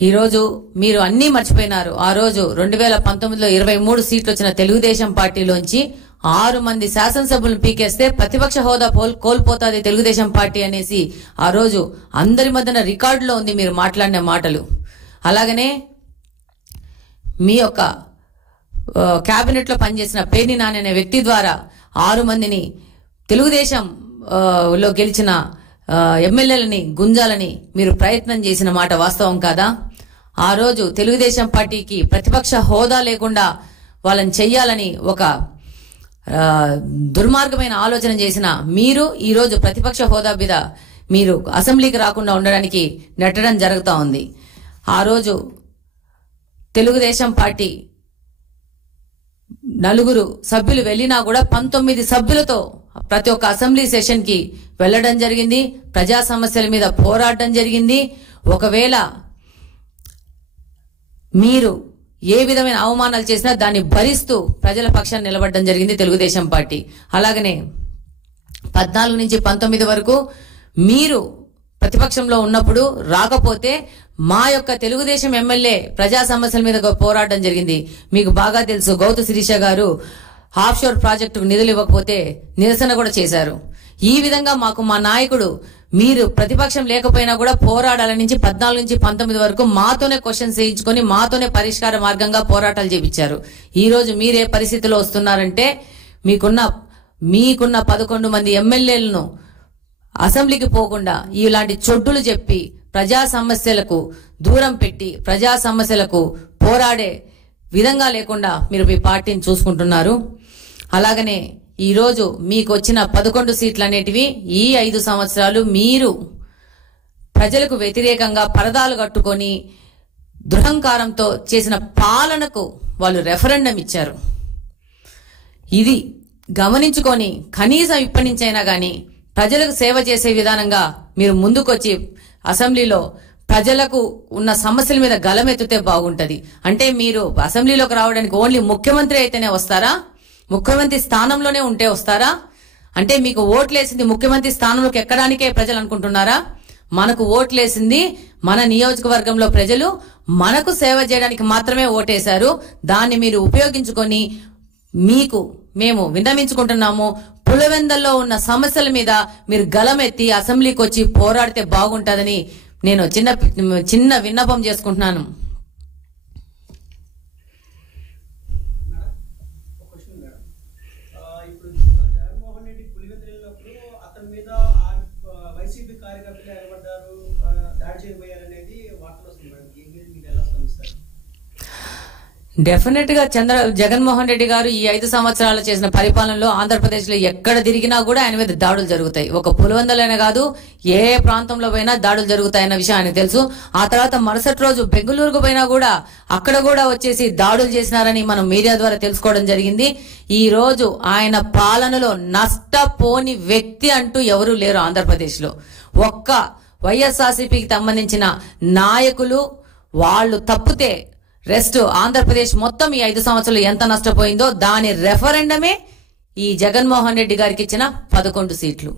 ఈ రోజు మీరు అన్నీ మర్చిపోయినారు. ఆ రోజు 2019లో 23 సీట్లు వచ్చిన తెలుగుదేశం పార్టీలోంచి 6 మంది శాసనసభ్యులను పీకేస్తే ప్రతిపక్ష హోదా కోల్పోతాది తెలుగుదేశం పార్టీ అనేసి ఆ రోజు అందరి మధ్యన రికార్డులో ఉంది మీరు మాట్లాడిన మాటలు. అలాగనే మీ యొక్క కేబినెట్ లో పనిచేసిన పేర్ని నాని అనే వ్యక్తి ద్వారా 6 మందిని తెలుగుదేశం లో గెలిచిన ఎమ్మెల్యేలని గుంజాలని మీరు ప్రయత్నం చేసిన మాట వాస్తవం కాదా? ఆ రోజు తెలుగుదేశం పార్టీకి ప్రతిపక్ష హోదా లేకుండా వాళ్ళని చెయ్యాలని ఒక దుర్మార్గమైన ఆలోచన చేసిన మీరు ఈ రోజు ప్రతిపక్ష హోదా మీద మీరు అసెంబ్లీకి రాకుండా ఉండడానికి నెట్టడం జరుగుతూ ఉంది. ఆ రోజు తెలుగుదేశం పార్టీ 4 సభ్యులు వెళ్ళినా కూడా 19 సభ్యులతో ప్రతి ఒక్క అసెంబ్లీ సెషన్ కి వెళ్లడం జరిగింది. ప్రజా సమస్యల మీద పోరాడడం జరిగింది. ఒకవేళ మీరు ఏ విధమైన అవమానాలు చేసినా దాన్ని భరిస్తూ ప్రజల పక్షాన్ని నిలబడడం జరిగింది తెలుగుదేశం పార్టీ. అలాగనే 14 నుంచి 19 వరకు మీరు ప్రతిపక్షంలో ఉన్నప్పుడు రాకపోతే మా యొక్క తెలుగుదేశం ఎమ్మెల్యే ప్రజా సమస్యల మీద పోరాడడం జరిగింది. మీకు బాగా తెలుసు, గౌతు శిరీష గారు ఆఫ్షోర్ ప్రాజెక్టుకు నిధులు ఇవ్వకపోతే నిరసన కూడా చేశారు. ఈ విధంగా మాకు మా నాయకుడు మీరు ప్రతిపక్షం లేకపోయినా కూడా పోరాడాల నుంచి 14 నుంచి 19 వరకు మాతోనే క్వశ్చన్స్ వేయించుకొని మాతోనే పరిష్కార మార్గంగా పోరాటాలు చేపించారు. ఈ రోజు మీరే పరిస్థితిలో వస్తున్నారంటే మీకున్న 11 మంది ఎమ్మెల్యేలను అసెంబ్లీకి పోకుండా ఇలాంటి చొడ్డులు చెప్పి ప్రజా సమస్యలకు దూరం పెట్టి ప్రజా సమస్యలకు పోరాడే విధంగా లేకుండా మీరు మీ పార్టీని చూసుకుంటున్నారు. అలాగనే ఈ రోజు మీకు వచ్చిన 11 సీట్లు అనేటివి ఈ 5 సంవత్సరాలు మీరు ప్రజలకు వ్యతిరేకంగా పరదాలు కట్టుకొని దురహంకారంతో చేసిన పాలనకు వాళ్ళు రెఫరెండం ఇచ్చారు. ఇది గమనించుకొని కనీసం ఇప్పటి నుంచైనా గాని ప్రజలకు సేవ చేసే విధానంగా మీరు ముందుకొచ్చి అసెంబ్లీలో ప్రజలకు ఉన్న సమస్యల మీద గలమెత్తితే బాగుంటది. అంటే మీరు అసెంబ్లీలోకి రావడానికి ఓన్లీ ముఖ్యమంత్రి అయితేనే వస్తారా? ముఖ్యమంత్రి స్థానంలోనే ఉంటే వస్తారా? అంటే మీకు ఓట్లేసింది ముఖ్యమంత్రి స్థానంలోకి ఎక్కడానికే ప్రజలు అనుకుంటున్నారా? మనకు ఓట్లేసింది మన నియోజకవర్గంలో ప్రజలు మనకు సేవ చేయడానికి మాత్రమే ఓటేశారు. దాన్ని మీరు ఉపయోగించుకొని మీకు మేము విన్నవించుకుంటున్నాము. పులివెందల్లో ఉన్న సమస్యల మీద మీరు గలమెత్తి అసెంబ్లీకి వచ్చి పోరాడితే బాగుంటుందని నేను చిన్న విన్నపం చేసుకుంటున్నాను. డెఫినెట్ గా జగన్మోహన్ రెడ్డి గారు ఈ 5 సంవత్సరాలు చేసిన పరిపాలనలో ఆంధ్రప్రదేశ్ లో ఎక్కడ తిరిగినా కూడా ఆయన మీద దాడులు జరుగుతాయి. ఒక పులివెందులైనా కాదు, ఏ ప్రాంతంలో పోయినా దాడులు జరుగుతాయన్న విషయం ఆయనకు తెలుసు. ఆ తర్వాత మరుసటి రోజు బెంగళూరుకు పోయినా కూడా అక్కడ కూడా వచ్చేసి దాడులు చేసినారని మనం మీడియా ద్వారా తెలుసుకోవడం జరిగింది. ఈ రోజు ఆయన పాలనలో నష్టపోని వ్యక్తి అంటూ ఎవరూ లేరు ఆంధ్రప్రదేశ్ లో. ఒక్క వైఎస్ఆర్సీపీకి సంబంధించిన నాయకులు వాళ్ళు తప్పితే రెస్ట్ ఆంధ్రప్రదేశ్ మొత్తం ఈ 5 సంవత్సరాలు ఎంత నష్టపోయిందో దాని రెఫరెండమే ఈ జగన్మోహన్ రెడ్డి గారికి ఇచ్చిన 11 సీట్లు.